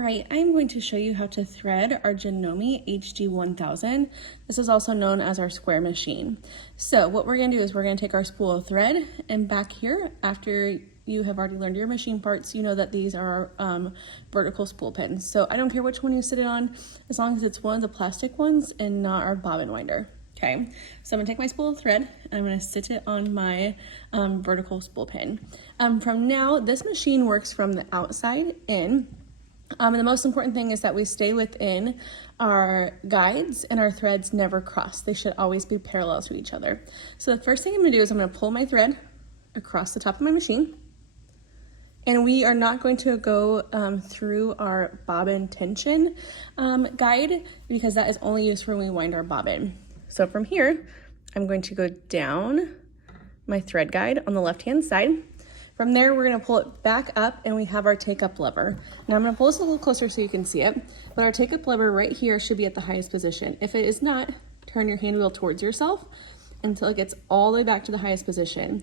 right, I'm going to show you how to thread our Janome HD1000. This is also known as our square machine. So what we're going to do is we're going to take our spool of thread, and back here, after you have already learned your machine parts, you know that these are vertical spool pins. So I don't care which one you sit it on, as long as it's one of the plastic ones and not our bobbin winder. Okay, so I'm gonna take my spool of thread and I'm gonna sit it on my vertical spool pin. From now, this machine works from the outside in. And the most important thing is that we stay within our guides and our threads never cross. They should always be parallel to each other. So the first thing I'm gonna do is I'm gonna pull my thread across the top of my machine. And we are not going to go through our bobbin tension guide, because that is only used for when we wind our bobbin. So from here, I'm going to go down my thread guide on the left-hand side. From there, we're gonna pull it back up and we have our take-up lever. Now I'm gonna pull this a little closer so you can see it, but our take-up lever right here should be at the highest position. If it is not, turn your hand wheel towards yourself until it gets all the way back to the highest position.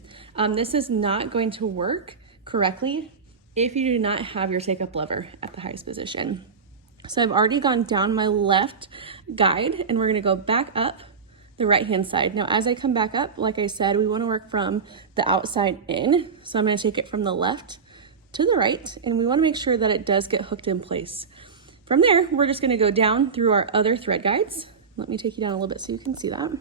This is not going to work correctly if you do not have your take-up lever at the highest position. So I've already gone down my left guide and we're gonna go back up the right-hand side. Now, as I come back up, like I said, we wanna work from the outside in. So I'm gonna take it from the left to the right, and we wanna make sure that it does get hooked in place. From there, we're just gonna go down through our other thread guides. Let me take you down a little bit so you can see that.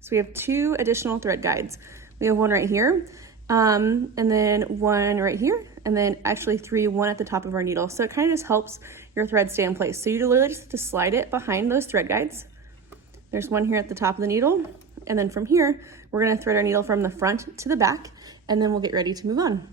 So we have two additional thread guides. We have one right here, and then one right here, and then actually one at the top of our needle. So it kind of just helps your thread stay in place. So you literally just have to slide it behind those thread guides. There's one here at the top of the needle. And then from here, we're gonna thread our needle from the front to the back, and then we'll get ready to move on.